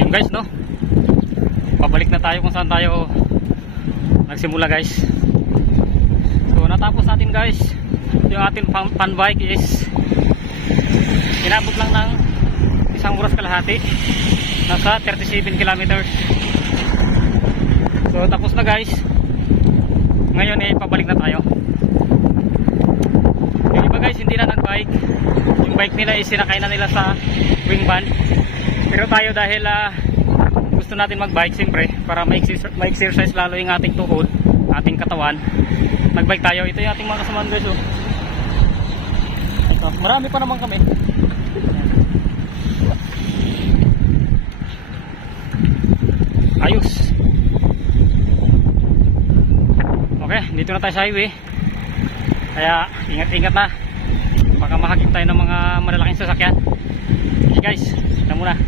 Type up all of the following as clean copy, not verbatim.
Yun guys, no, pabalik na tayo kung saan tayo nagsimula guys. So natapos natin guys yung ating fun bike is inabot lang ng 1 oras kalahati, nasa 37 kilometers. So tapos na guys. Ngayon pabalik na tayo. Yung iba guys hindi na nagbike, yung bike nila sinakay na nila sa wing van. Pero tayo dahil gusto natin magbike siyempre para ma-exercise lalo yung ating tuhod, ating katawan, nagbike tayo. Ito yung ating mga kasamahan guys, oh. Ito, marami pa naman kami. Ayos. Okay, dito na tayo sa highway. Kaya ingat-ingat na, baka mahagip tayo ng mga malalaking sasakyan. Okay guys, ito muna.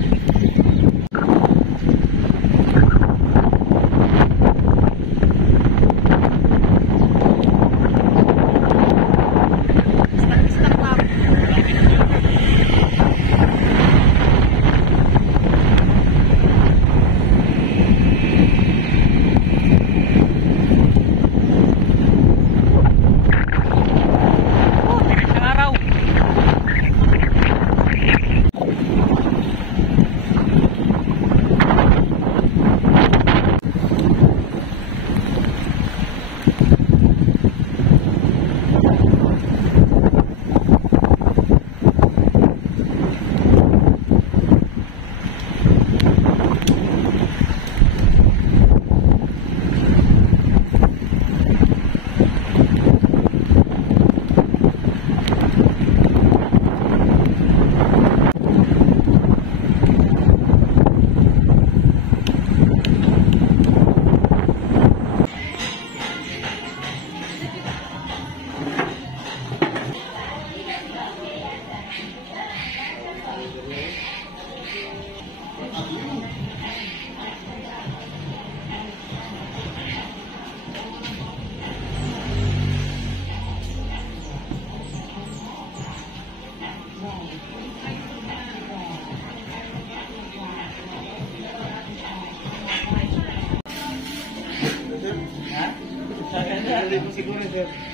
Siguro sir.